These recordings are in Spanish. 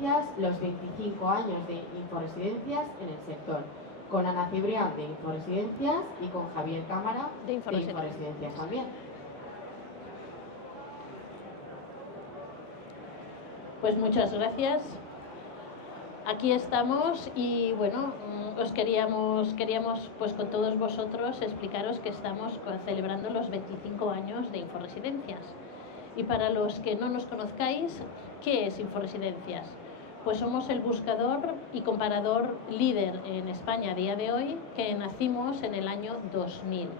Inforesidencias, los 25 años de Inforesidencias en el sector, con Ana Cibrián de Inforesidencias y con Javier Cámara de Inforesidencias también. Pues muchas gracias. Aquí estamos y bueno, os queríamos pues con todos vosotros explicaros que estamos celebrando los 25 años de Inforesidencias. Y para los que no nos conozcáis, ¿qué es Inforesidencias? Pues somos el buscador y comparador líder en España a día de hoy, que nacimos en el año 2000.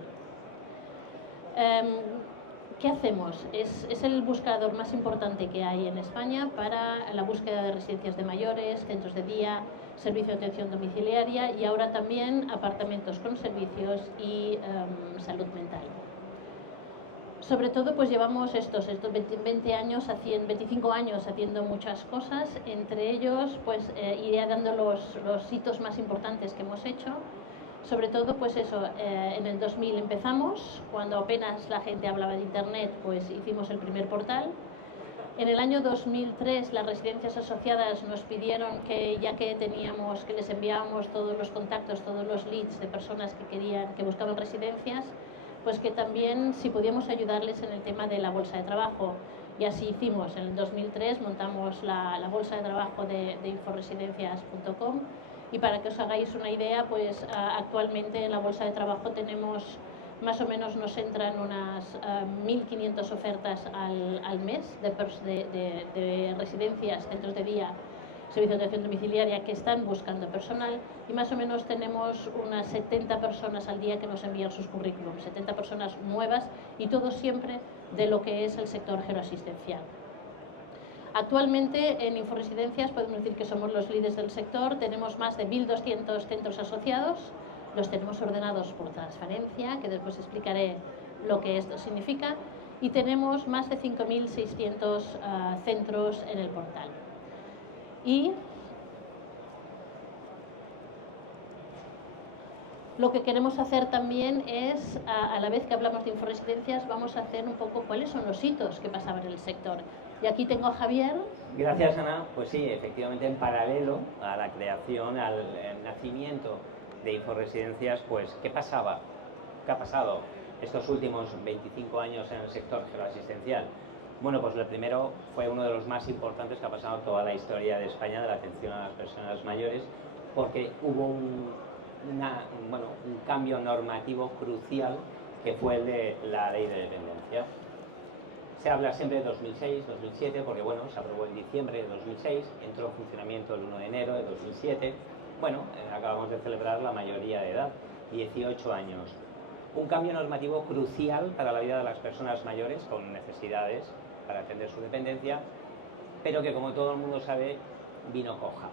¿Qué hacemos? Es el buscador más importante que hay en España para la búsqueda de residencias de mayores, centros de día, servicio de atención domiciliaria y ahora también apartamentos con servicios y salud mental. Sobre todo, pues llevamos estos 25 años haciendo muchas cosas, entre ellos pues iré dando los hitos más importantes que hemos hecho. Sobre todo, pues eso, en el 2000 empezamos, cuando apenas la gente hablaba de Internet, pues hicimos el primer portal. En el año 2003 las residencias asociadas nos pidieron que, ya que teníamos, que les enviábamos todos los contactos, todos los leads de personas que buscaban residencias, pues que también si podíamos ayudarles en el tema de la bolsa de trabajo. Y así hicimos. En el 2003 montamos la bolsa de trabajo de inforesidencias.com. Y para que os hagáis una idea, pues actualmente en la bolsa de trabajo tenemos, más o menos nos entran unas 1.500 ofertas al mes de residencias, centros de día, servicio de atención domiciliaria que están buscando personal, y más o menos tenemos unas 70 personas al día que nos envían sus currículums, 70 personas nuevas, y todo siempre de lo que es el sector geroasistencial. Actualmente en Inforesidencias podemos decir que somos los líderes del sector, tenemos más de 1.200 centros asociados, los tenemos ordenados por transferencia, que después explicaré lo que esto significa, y tenemos más de 5.600 centros en el portal. Y lo que queremos hacer también es, a la vez que hablamos de Inforesidencias, vamos a hacer un poco cuáles son los hitos que pasaban en el sector. Y aquí tengo a Javier. Gracias, Ana. Pues sí, efectivamente, en paralelo a la creación, al nacimiento de Inforesidencias, pues ¿qué pasaba? ¿Qué ha pasado estos últimos 25 años en el sector geroasistencial? Bueno, pues lo primero fue uno de los más importantes que ha pasado en toda la historia de España de la atención a las personas mayores, porque hubo un cambio normativo crucial que fue el de la ley de dependencia. Se habla siempre de 2006, 2007, porque bueno, se aprobó en diciembre de 2006, entró en funcionamiento el 1 de enero de 2007. Bueno, acabamos de celebrar la mayoría de edad, 18 años. Un cambio normativo crucial para la vida de las personas mayores con necesidades para atender su dependencia, pero que, como todo el mundo sabe, vino coja.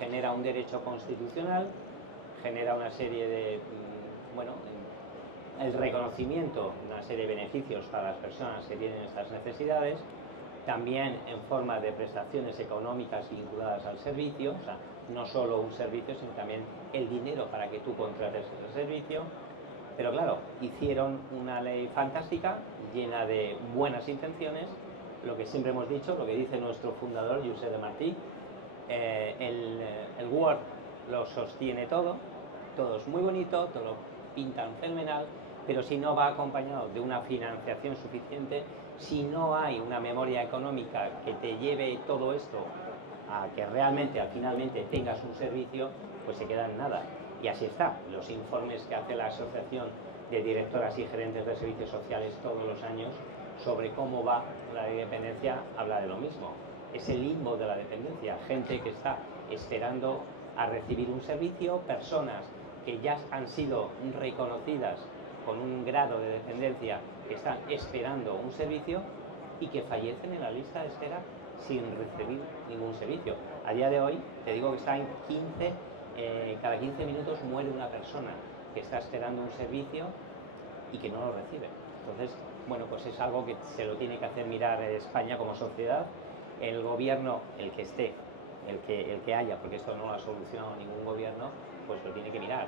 Genera un derecho constitucional, genera una serie de, el reconocimiento de una serie de beneficios para las personas que tienen estas necesidades, también en forma de prestaciones económicas vinculadas al servicio, o sea, no solo un servicio, sino también el dinero para que tú contrates ese servicio. Pero claro, hicieron una ley fantástica, llena de buenas intenciones, lo que siempre hemos dicho, lo que dice nuestro fundador, Josep de Martí, el Word lo sostiene todo es muy bonito, todo lo pintan fenomenal, pero si no va acompañado de una financiación suficiente, si no hay una memoria económica que te lleve todo esto a que realmente, finalmente tengas un servicio, pues se queda en nada. Y así está. Los informes que hace la Asociación de Directoras y Gerentes de Servicios Sociales todos los años sobre cómo va la dependencia habla de lo mismo. Es el limbo de la dependencia. Gente que está esperando a recibir un servicio, personas que ya han sido reconocidas con un grado de dependencia, que están esperando un servicio y que fallecen en la lista de espera sin recibir ningún servicio. A día de hoy, te digo que está en 15, cada 15 minutos muere una persona que está esperando un servicio y que no lo recibe. Entonces, bueno, pues es algo que se lo tiene que hacer mirar España como sociedad, el gobierno, el que esté, el que haya, porque esto no lo ha solucionado ningún gobierno, pues lo tiene que mirar.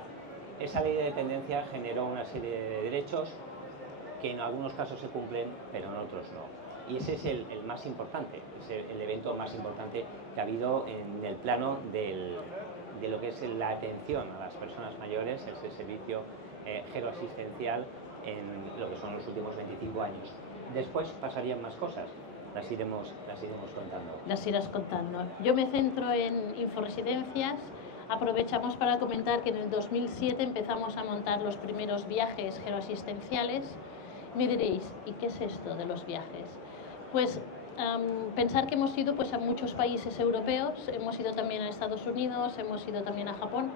Esa ley de dependencia generó una serie de derechos que en algunos casos se cumplen, pero en otros no. Y ese es el más importante, es el evento más importante que ha habido en el plano de lo que es la atención a las personas mayores, ese servicio geroasistencial en lo que son los últimos 25 años. Después pasarían más cosas, las iremos contando. Las irás contando. Yo me centro en inforesidencias. Aprovechamos para comentar que en el 2007 empezamos a montar los primeros viajes geroasistenciales. Me diréis, ¿y qué es esto de los viajes? Pues pensar que hemos ido pues, a muchos países europeos, hemos ido también a Estados Unidos, hemos ido también a Japón,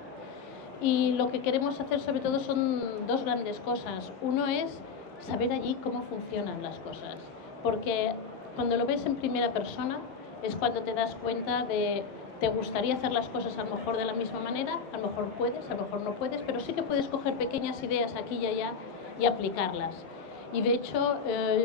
y lo que queremos hacer sobre todo son dos grandes cosas. Uno es saber allí cómo funcionan las cosas, porque cuando lo ves en primera persona es cuando te das cuenta de te gustaría hacer las cosas a lo mejor de la misma manera, a lo mejor puedes, a lo mejor no puedes, pero sí que puedes coger pequeñas ideas aquí y allá y aplicarlas. Y de hecho,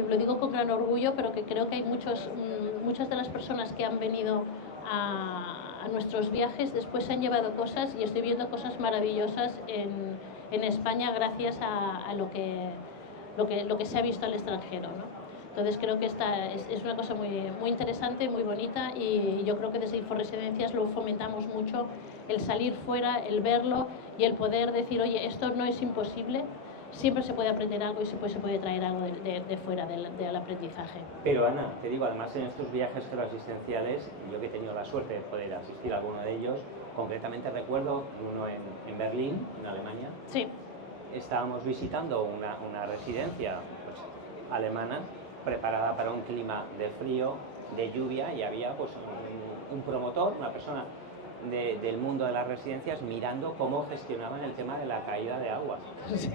lo digo con gran orgullo, pero que creo que hay muchas de las personas que han venido a nuestros viajes después se han llevado cosas y estoy viendo cosas maravillosas en España gracias a lo que se ha visto al extranjero, ¿no? Entonces creo que esta es una cosa muy interesante, muy bonita y yo creo que desde Inforesidencias lo fomentamos mucho, el salir fuera, el verlo y el poder decir, oye, esto no es imposible, siempre se puede aprender algo y se puede traer algo de fuera del aprendizaje. Pero Ana, te digo, además en estos viajes geroasistenciales, yo que he tenido la suerte de poder asistir a alguno de ellos, concretamente recuerdo uno en Berlín, en Alemania. Sí. Estábamos visitando una residencia pues, alemana preparada para un clima de frío, de lluvia, y había pues, un promotor, una persona del mundo de las residencias mirando cómo gestionaban el tema de la caída de agua. Sí.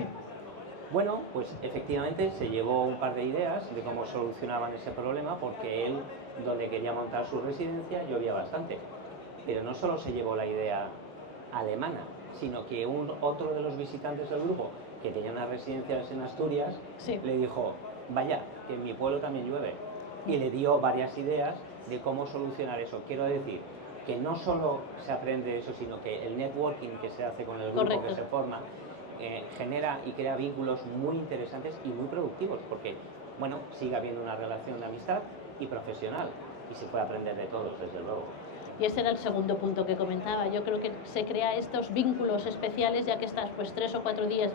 Bueno, pues efectivamente se llevó un par de ideas de cómo solucionaban ese problema, porque él, donde quería montar su residencia, llovía bastante. Pero no solo se llevó la idea alemana, sino que otro de los visitantes del grupo, que tenía unas residencias en Asturias, sí, le dijo, vaya, que en mi pueblo también llueve. Y le dio varias ideas de cómo solucionar eso. Quiero decir, que no solo se aprende eso, sino que el networking que se hace con el grupo correcto, que se forma, genera y crea vínculos muy interesantes y muy productivos, porque, bueno, sigue habiendo una relación de amistad y profesional, y se puede aprender de todos, desde luego. Y ese era el segundo punto que comentaba. Yo creo que se crea estos vínculos especiales, ya que estás pues 3 o 4 días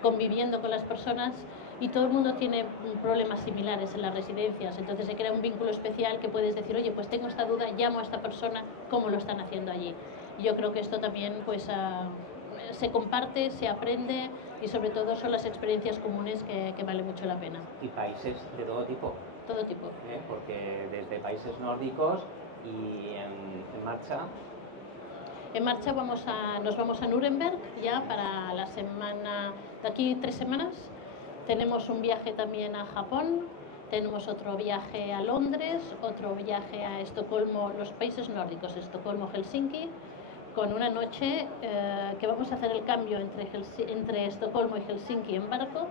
conviviendo con las personas y todo el mundo tiene problemas similares en las residencias, entonces se crea un vínculo especial que puedes decir, oye, pues tengo esta duda, llamo a esta persona, ¿cómo lo están haciendo allí? Y yo creo que esto también pues se comparte, se aprende y sobre todo son las experiencias comunes que vale mucho la pena. Y países de todo tipo. Todo tipo. Porque desde países nórdicos y en marcha. En marcha nos vamos a Nuremberg ya para la semana, de aquí 3 semanas. Tenemos un viaje también a Japón, tenemos otro viaje a Londres, otro viaje a Estocolmo, los países nórdicos, Estocolmo, Helsinki, con una noche que vamos a hacer el cambio entre Estocolmo y Helsinki en barco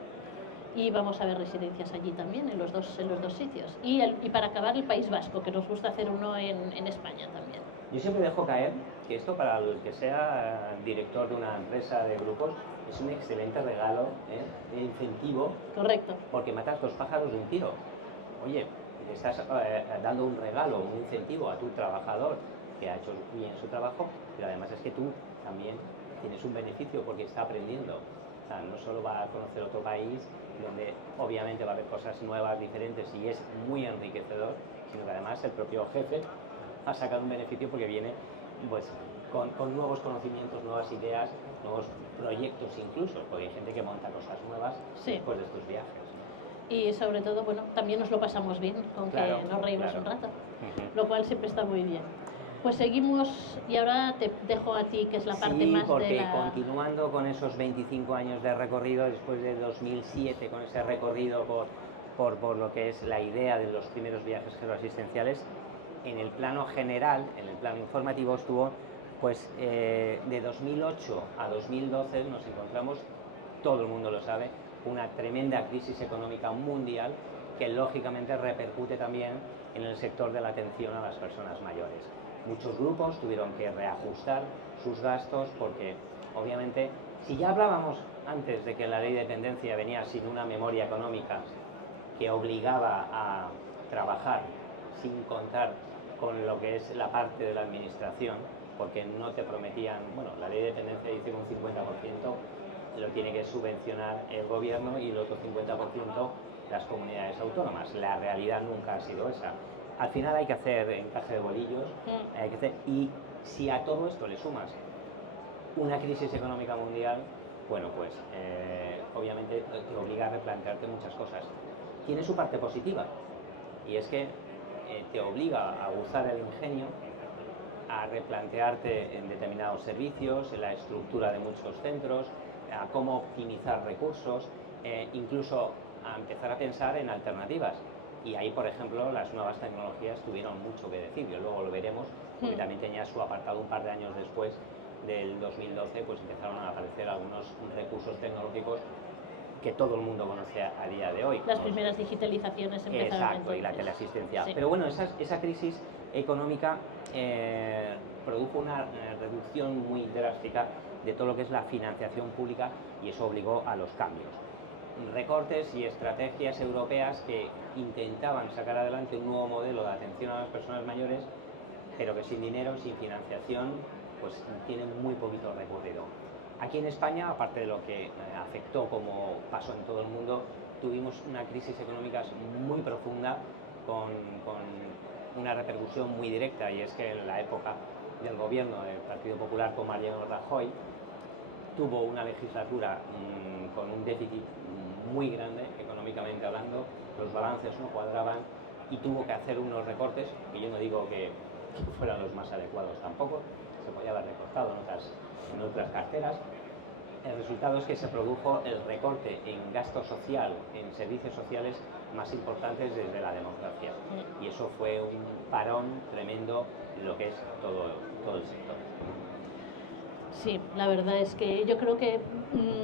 y vamos a ver residencias allí también, en los dos sitios. Y para acabar el País Vasco, que nos gusta hacer uno en España también. Yo siempre dejo caer que esto para el que sea director de una empresa de grupos es un excelente regalo, de incentivo. Correcto. Porque matas 2 pájaros de un tiro. Oye, le estás dando un regalo, un incentivo a tu trabajador que ha hecho bien su trabajo, pero además es que tú también tienes un beneficio porque está aprendiendo. O sea, no solo va a conocer otro país donde obviamente va a haber cosas nuevas, diferentes y es muy enriquecedor, sino que además el propio jefe ha sacado un beneficio porque viene pues, con nuevos conocimientos, nuevas ideas, nuevos proyectos incluso, porque hay gente que monta cosas nuevas después de estos viajes. Y sobre todo, bueno, también nos lo pasamos bien, con que nos reímos un rato, lo cual siempre está muy bien. Pues seguimos y ahora te dejo a ti, que es la parte más porque de la... continuando con esos 25 años de recorrido, después de 2007, con ese recorrido por lo que es la idea de los primeros viajes geroasistenciales, en el plano general, en el plano informativo estuvo, pues de 2008 a 2012 nos encontramos, todo el mundo lo sabe, una tremenda crisis económica mundial que lógicamente repercute también en el sector de la atención a las personas mayores. Muchos grupos tuvieron que reajustar sus gastos porque, obviamente, si ya hablábamos antes de que la ley de dependencia venía sin una memoria económica que obligaba trabajar sin contar con lo que es la parte de la administración, porque no te prometían, bueno, la ley de dependencia dice que un 50% lo tiene que subvencionar el gobierno y el otro 50% las comunidades autónomas. La realidad nunca ha sido esa. Al final hay que hacer encaje de bolillos, y si a todo esto le sumas una crisis económica mundial, bueno, pues obviamente te obliga a replantearte muchas cosas. Tiene su parte positiva, y es que te obliga a aguzar el ingenio, a replantearte en determinados servicios, en la estructura de muchos centros, a cómo optimizar recursos, incluso a empezar a pensar en alternativas. Y ahí, por ejemplo, las nuevas tecnologías tuvieron mucho que decir, y luego lo veremos, porque también tenía su apartado un par de años después del 2012, pues empezaron a aparecer algunos recursos tecnológicos que todo el mundo conoce a día de hoy. Las primeras digitalizaciones empezaron. Exacto, entonces. Y la teleasistencia. Sí. Pero bueno, esa crisis económica produjo una reducción muy drástica de todo lo que es la financiación pública, y eso obligó a los cambios. Recortes y estrategias europeas que intentaban sacar adelante un nuevo modelo de atención a las personas mayores, pero que sin dinero, sin financiación, pues tienen muy poquito recorrido. Aquí en España, aparte de lo que afectó como pasó en todo el mundo, tuvimos una crisis económica muy profunda con una repercusión muy directa, y es que en la época del gobierno del Partido Popular con Mariano Rajoy tuvo una legislatura con un déficit muy grande económicamente hablando, los balances no cuadraban y tuvo que hacer unos recortes que yo no digo que fueran los más adecuados tampoco, se podía haber recortado en otras carteras. El resultado es que se produjo el recorte en gasto social, en servicios sociales más importantes desde la democracia, y eso fue un parón tremendo en lo que es todo el sector. Sí, la verdad es que yo creo que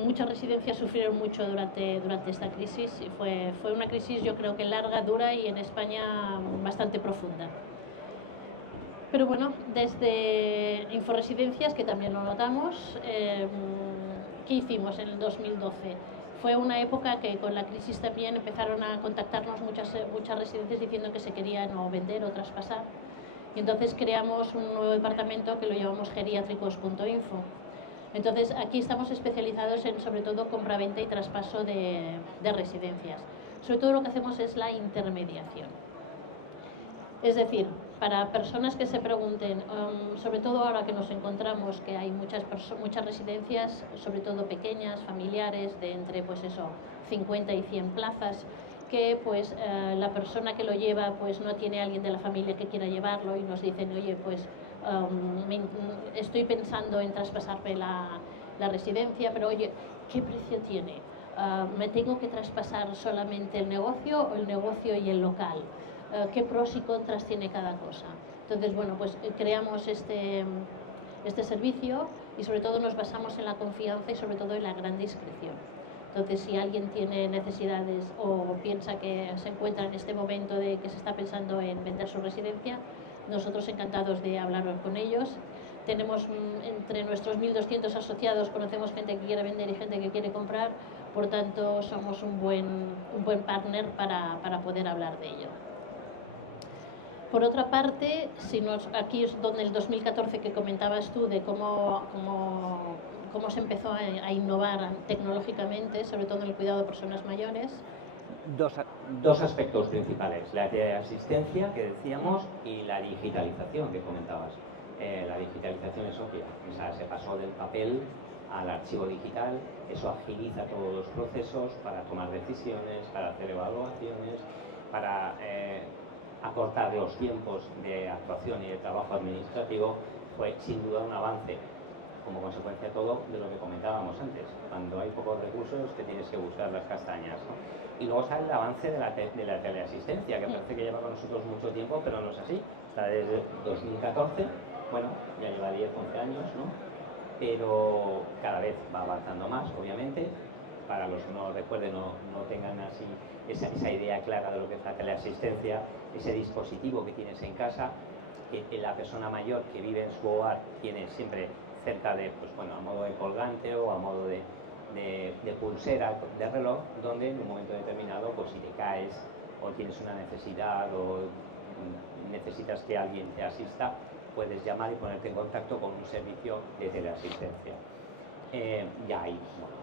muchas residencias sufrieron mucho durante esta crisis, y fue una crisis, yo creo que larga, dura, y en España bastante profunda. Pero bueno, desde Inforesidencias, que también lo notamos, ¿qué hicimos en el 2012? Fue una época que con la crisis también empezaron a contactarnos muchas residencias diciendo que se querían o vender o traspasar. Y entonces creamos un nuevo departamento que lo llamamos geriátricos.info. Entonces aquí estamos especializados en sobre todo compraventa y traspaso de residencias. Sobre todo lo que hacemos es la intermediación. Es decir, para personas que se pregunten, sobre todo ahora que nos encontramos que hay muchas residencias, sobre todo pequeñas, familiares, de entre pues eso, 50 y 100 plazas, que pues la persona que lo lleva pues no tiene a alguien de la familia que quiera llevarlo, y nos dicen, oye, pues estoy pensando en traspasarme la residencia, pero oye, ¿qué precio tiene? ¿Me tengo que traspasar solamente el negocio o el negocio y el local? ¿Qué pros y contras tiene cada cosa? Entonces, bueno, pues creamos este servicio, y sobre todo nos basamos en la confianza y sobre todo en la gran discreción. Entonces, si alguien tiene necesidades o piensa que se encuentra en este momento de que se está pensando en vender su residencia, nosotros encantados de hablar con ellos. Tenemos entre nuestros 1.200 asociados, conocemos gente que quiere vender y gente que quiere comprar, por tanto somos un buen partner para poder hablar de ello. Por otra parte, aquí es donde el 2014 que comentabas tú de cómo se empezó a innovar tecnológicamente, sobre todo en el cuidado de personas mayores. Dos aspectos principales, la teleasistencia que decíamos y la digitalización que comentabas. La digitalización es obvia, o sea, se pasó del papel al archivo digital, eso agiliza todos los procesos para tomar decisiones, para hacer evaluaciones, para acortar los tiempos de actuación y de trabajo administrativo. Fue sin duda un avance, como consecuencia de todo de lo que comentábamos antes. Cuando hay pocos recursos te tienes que buscar las castañas, ¿no? Y luego sale el avance de la teleasistencia, que parece que lleva con nosotros mucho tiempo, pero no es así. Está desde 2014, bueno, ya lleva 10, 11 años, ¿no? Pero cada vez va avanzando más, obviamente. Para los que no lo recuerden, no tengan así esa idea clara de lo que es la teleasistencia, ese dispositivo que tienes en casa, que la persona mayor que vive en su hogar tiene siempre cerca de, pues bueno, a modo de colgante o a modo de pulsera de reloj, donde en un momento determinado, pues si te caes o tienes una necesidad o necesitas que alguien te asista, puedes llamar y ponerte en contacto con un servicio de teleasistencia. Ya ha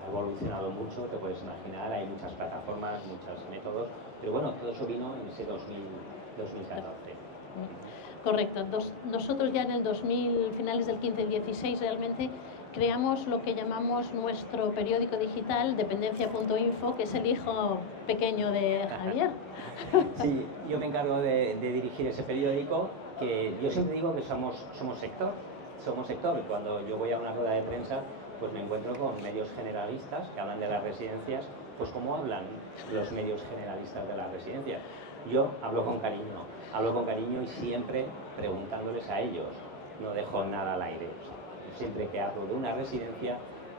evolucionado mucho, te puedes imaginar, hay muchas plataformas, muchos métodos, pero bueno, todo eso vino en ese 2014. Correcto. Nosotros ya en el 2000, finales del 15 y 16, realmente creamos lo que llamamos nuestro periódico digital, Dependencia.info, que es el hijo pequeño de Javier. Sí, yo me encargo de dirigir ese periódico, que yo siempre digo que somos sector. Y cuando yo voy a una rueda de prensa, pues me encuentro con medios generalistas que hablan de las residencias, pues como hablan los medios generalistas de las residencias. Yo hablo con cariño y siempre preguntándoles a ellos, no dejo nada al aire. Siempre que hablo de una residencia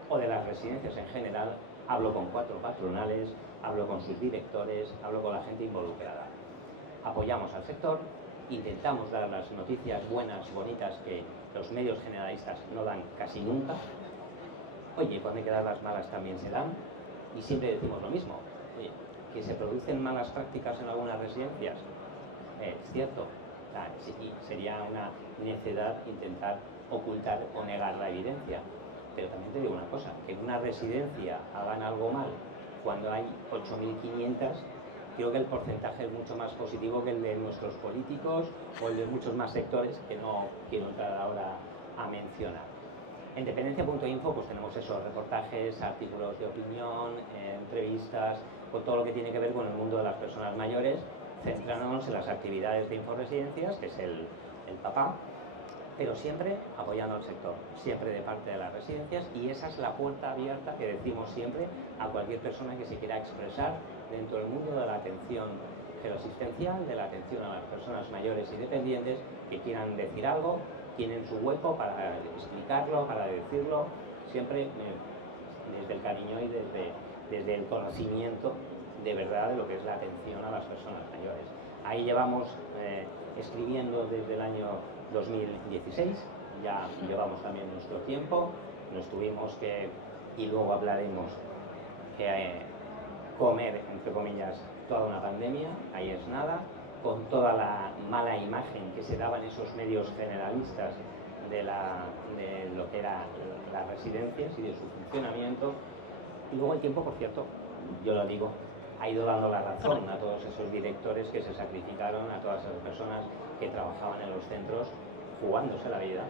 o de las residencias en general, hablo con 4 patronales, hablo con sus directores, hablo con la gente involucrada. Apoyamos al sector, intentamos dar las noticias buenas, bonitas, que los medios generalistas no dan casi nunca. Oye, cuando hay que dar las malas también se dan, y siempre decimos lo mismo. Oye, que se producen malas prácticas en algunas residencias, es cierto. Sería una necedad intentar ocultar o negar la evidencia. Pero también te digo una cosa, que en una residencia hagan algo mal cuando hay 8.500, creo que el porcentaje es mucho más positivo que el de nuestros políticos o el de muchos más sectores que no quiero entrar ahora a mencionar. En Dependencia.info pues tenemos esos reportajes, artículos de opinión, entrevistas, con todo lo que tiene que ver con el mundo de las personas mayores, centrándonos en las actividades de Inforesidencias, que es el papá, pero siempre apoyando al sector, siempre de parte de las residencias, y esa es la puerta abierta que decimos siempre a cualquier persona que se quiera expresar dentro del mundo de la atención geroasistencial, de la atención a las personas mayores y dependientes, que quieran decir algo, tienen su hueco para explicarlo, para decirlo, siempre desde el cariño y desde el conocimiento de verdad de lo que es la atención a las personas mayores. Ahí llevamos escribiendo desde el año 2016, ya llevamos también nuestro tiempo, nos tuvimos que, y luego hablaremos, que comer, entre comillas, toda una pandemia, ahí es nada, con toda la mala imagen que se daba en esos medios generalistas de lo que eran las residencias y de su funcionamiento. Y luego el tiempo, por cierto, yo lo digo, ha ido dando la razón a todos esos directores que se sacrificaron, a todas esas personas que trabajaban en los centros jugándose la vida,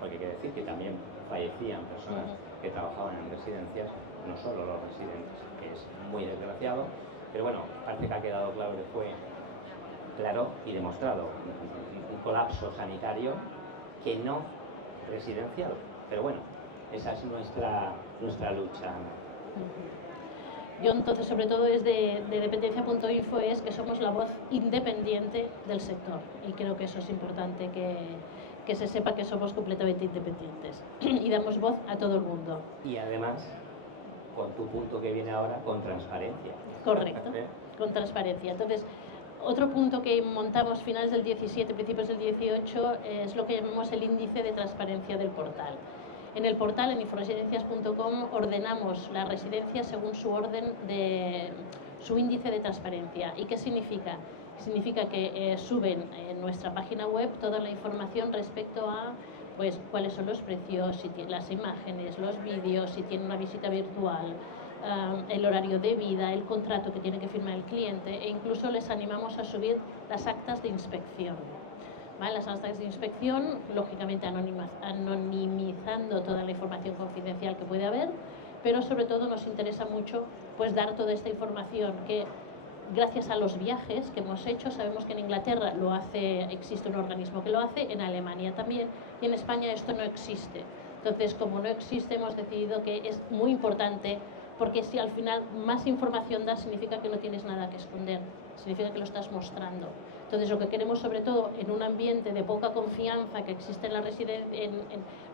porque hay que decir que también fallecían personas que trabajaban en residencias, no solo los residentes, que es muy desgraciado, pero bueno, parece que ha quedado claro que fue claro y demostrado un colapso sanitario que no residencial, pero bueno, esa es nuestra lucha. Yo entonces, sobre todo desde Dependencia.info, es que somos la voz independiente del sector, y creo que eso es importante, que se sepa que somos completamente independientes y damos voz a todo el mundo. Y además, con tu punto que viene ahora, con transparencia. Correcto, con transparencia. Entonces, otro punto que montamos finales del 17, principios del 18, es lo que llamamos el índice de transparencia del portal. En el portal, en inforesidencias.com, ordenamos las residencias según su orden de su índice de transparencia. ¿Y qué significa? Significa que suben en nuestra página web toda la información respecto a pues cuáles son los precios, si tiene las imágenes, los vídeos, si tiene una visita virtual, el horario de vida, el contrato que tiene que firmar el cliente, e incluso les animamos a subir las actas de inspección. ¿Vale? Las actas de inspección, lógicamente anonimizando toda la información confidencial que puede haber, pero sobre todo nos interesa mucho pues dar toda esta información que, gracias a los viajes que hemos hecho, sabemos que en Inglaterra existe un organismo que lo hace, en Alemania también, y en España esto no existe. Entonces, como no existe, hemos decidido que es muy importante, porque si al final más información das, significa que no tienes nada que esconder, significa que lo estás mostrando. Entonces, lo que queremos, sobre todo, en un ambiente de poca confianza que existe en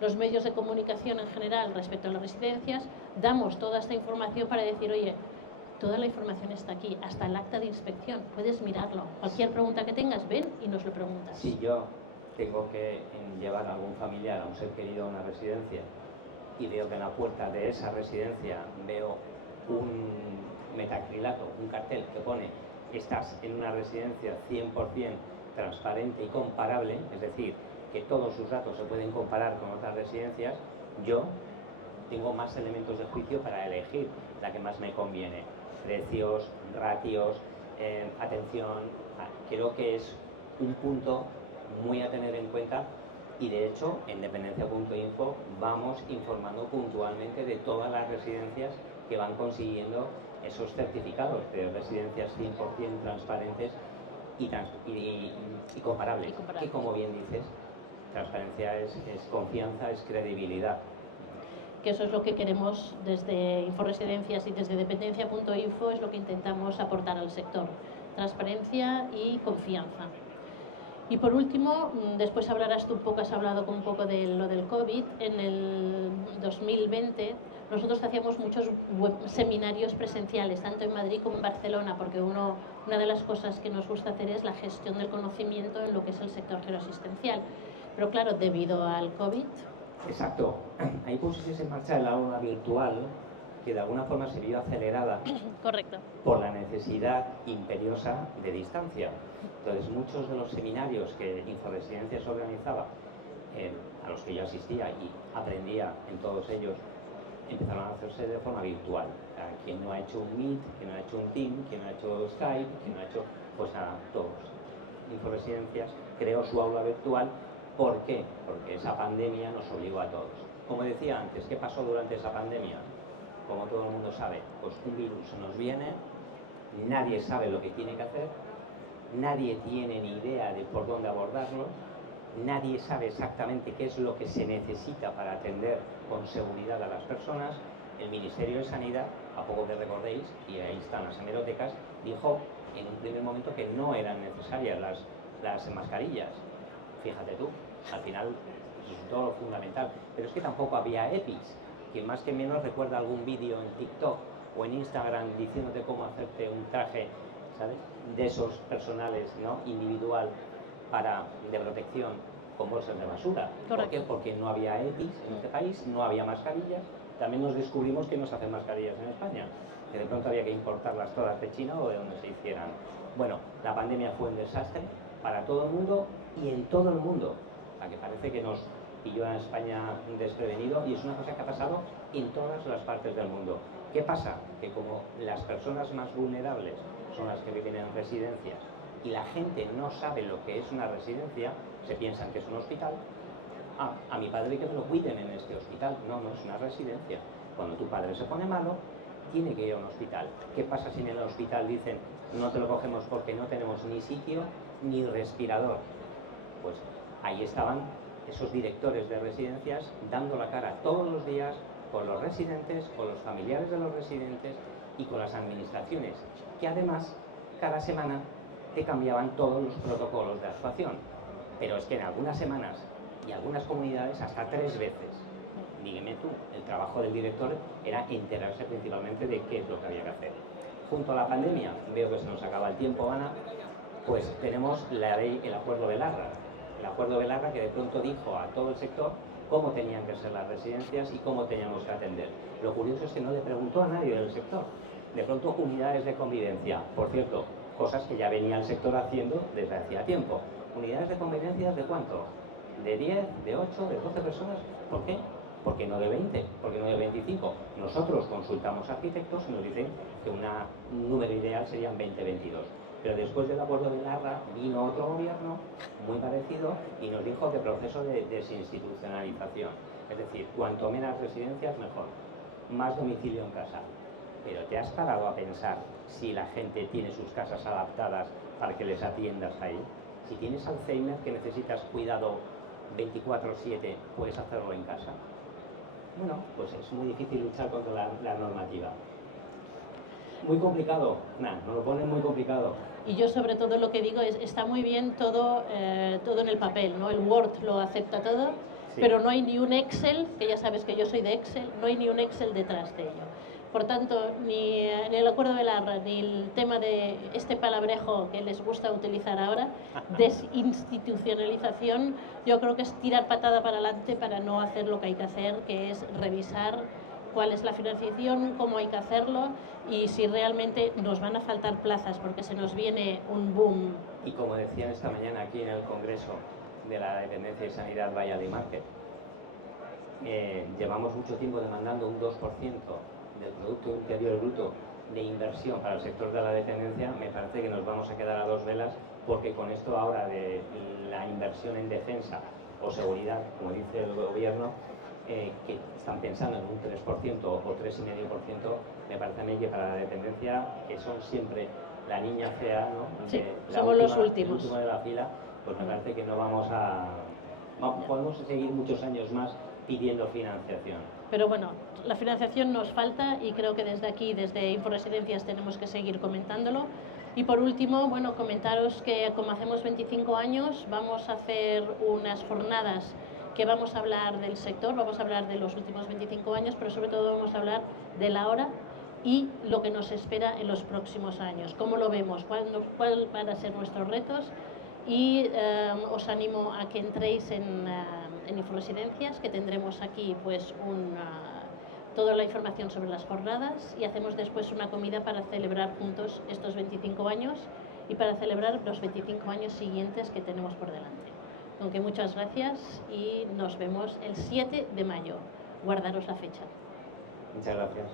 los medios de comunicación en general respecto a las residencias, damos toda esta información para decir, oye, toda la información está aquí, hasta el acta de inspección, puedes mirarlo. Cualquier pregunta que tengas, ven y nos lo preguntas. Si yo tengo que llevar a algún familiar, a un ser querido a una residencia, y veo que en la puerta de esa residencia veo un metacrilato, un cartel que pone estás en una residencia 100% transparente y comparable, es decir, que todos sus datos se pueden comparar con otras residencias, yo tengo más elementos de juicio para elegir la que más me conviene. Precios, ratios, atención, creo que es un punto muy a tener en cuenta y de hecho en dependencia.info vamos informando puntualmente de todas las residencias que van consiguiendo esos certificados de residencias 100% transparentes y comparables, que como bien dices, transparencia es confianza, es credibilidad. Que eso es lo que queremos desde Inforesidencias y desde dependencia.info, es lo que intentamos aportar al sector, transparencia y confianza. Y por último, después hablarás tú un poco, has hablado un poco de lo del COVID. En el 2020 nosotros hacíamos muchos seminarios presenciales, tanto en Madrid como en Barcelona, porque una de las cosas que nos gusta hacer es la gestión del conocimiento en lo que es el sector geroasistencial. Pero claro, debido al COVID... Exacto. Ahí pusiste en marcha el aula virtual, que de alguna forma se vio acelerada. Correcto. Por la necesidad imperiosa de distancia. Entonces, muchos de los seminarios que Inforesidencias organizaba, a los que yo asistía y aprendía en todos ellos, empezaron a hacerse de forma virtual. O sea, quien no ha hecho un Meet, quien no ha hecho un Team, quien no ha hecho Skype, quien no ha hecho, pues a todos. Inforesidencias creó su aula virtual. ¿Por qué? Porque esa pandemia nos obligó a todos. Como decía antes, ¿qué pasó durante esa pandemia? Como todo el mundo sabe, pues un virus nos viene, nadie sabe lo que tiene que hacer, nadie tiene ni idea de por dónde abordarlo, nadie sabe exactamente qué es lo que se necesita para atender con seguridad a las personas. El Ministerio de Sanidad, a poco que recordéis, y ahí están las hemerotecas, dijo en un primer momento que no eran necesarias las mascarillas. Fíjate tú, al final resultó lo fundamental, pero es que tampoco había EPIs. Quien más que menos recuerda algún vídeo en TikTok o en Instagram diciéndote cómo hacerte un traje, ¿sabes?, de esos personales, ¿no?, individual de protección con bolsas de basura. Correcto. ¿Por qué? Porque no había EPIs en este país, no había mascarillas. También nos descubrimos que no se hacen mascarillas en España, que de pronto había que importarlas todas de China o de donde se hicieran. Bueno, la pandemia fue un desastre para todo el mundo y en todo el mundo. O sea, que parece que nos pilló a España desprevenido y es una cosa que ha pasado en todas las partes del mundo. ¿Qué pasa? Que como las personas más vulnerables son las que viven en residencias y la gente no sabe lo que es una residencia, se piensan que es un hospital. A mi padre que me lo cuiden en este hospital. No, no es una residencia. Cuando tu padre se pone malo, tiene que ir a un hospital. ¿Qué pasa si en el hospital dicen no te lo cogemos porque no tenemos ni sitio ni respirador? Pues ahí estaban esos directores de residencias dando la cara todos los días con los residentes, con los familiares de los residentes y con las administraciones, que además cada semana te cambiaban todos los protocolos de actuación. Pero es que en algunas semanas y algunas comunidades hasta 3 veces. Dígame tú, el trabajo del director era enterarse principalmente de qué es lo que había que hacer. Junto a la pandemia, veo que se nos acaba el tiempo, Ana, pues tenemos la ley, el Acuerdo Belarra. El Acuerdo Belarra que de pronto dijo a todo el sector cómo tenían que ser las residencias y cómo teníamos que atender. Lo curioso es que no le preguntó a nadie del sector. De pronto, unidades de convivencia. Por cierto, cosas que ya venía el sector haciendo desde hacía tiempo. ¿Unidades de convivencia de cuánto? ¿De 10, de 8, de 12 personas? ¿Por qué? ¿Por qué no de 20? ¿Por qué no de 25? Nosotros consultamos a arquitectos y nos dicen que un número ideal serían 20-22. Pero después del Acuerdo de Belarra vino otro gobierno muy parecido y nos dijo que proceso de desinstitucionalización. Es decir, cuanto menos residencias, mejor. Más domicilio en casa. Pero ¿te has parado a pensar si la gente tiene sus casas adaptadas para que les atiendas ahí? Si tienes Alzheimer que necesitas cuidado 24/7, ¿puedes hacerlo en casa? Bueno, pues es muy difícil luchar contra la normativa. Muy complicado, nos lo ponen muy complicado. Y yo sobre todo lo que digo es, está muy bien todo en el papel, ¿no? El Word lo acepta todo, sí, pero no hay ni un Excel, que ya sabes que yo soy de Excel, no hay ni un Excel detrás de ello. Por tanto, ni en el Acuerdo de Belarra, ni el tema de este palabrejo que les gusta utilizar ahora, desinstitucionalización, yo creo que es tirar patada para adelante para no hacer lo que hay que hacer, que es revisar cuál es la financiación, cómo hay que hacerlo y si realmente nos van a faltar plazas porque se nos viene un boom. Y como decían esta mañana aquí en el Congreso de la Dependencia de Sanidad Valley Market, llevamos mucho tiempo demandando un 2% del Producto Interior Bruto de inversión para el sector de la dependencia. Me parece que nos vamos a quedar a dos velas, porque con esto ahora de la inversión en defensa o seguridad, como dice el gobierno, que están pensando en un 3% o 3,5%, me parece a mí que para la dependencia, que son siempre la niña fea, ¿no? Sí, somos los últimos. El último de la fila, pues me parece que no vamos a... podemos seguir muchos años más pidiendo financiación. Pero bueno, la financiación nos falta y creo que desde aquí, desde Inforesidencias, tenemos que seguir comentándolo. Y por último, bueno, comentaros que como hacemos 25 años, vamos a hacer unas jornadas que vamos a hablar del sector, vamos a hablar de los últimos 25 años, pero sobre todo vamos a hablar de la hora y lo que nos espera en los próximos años. ¿Cómo lo vemos? ¿Cuál van a ser nuestros retos? Y os animo a que entréis en Inforesidencias, que tendremos aquí pues toda la información sobre las jornadas y hacemos después una comida para celebrar juntos estos 25 años y para celebrar los 25 años siguientes que tenemos por delante. Con que muchas gracias y nos vemos el 7 de mayo. Guardaros la fecha. Muchas gracias.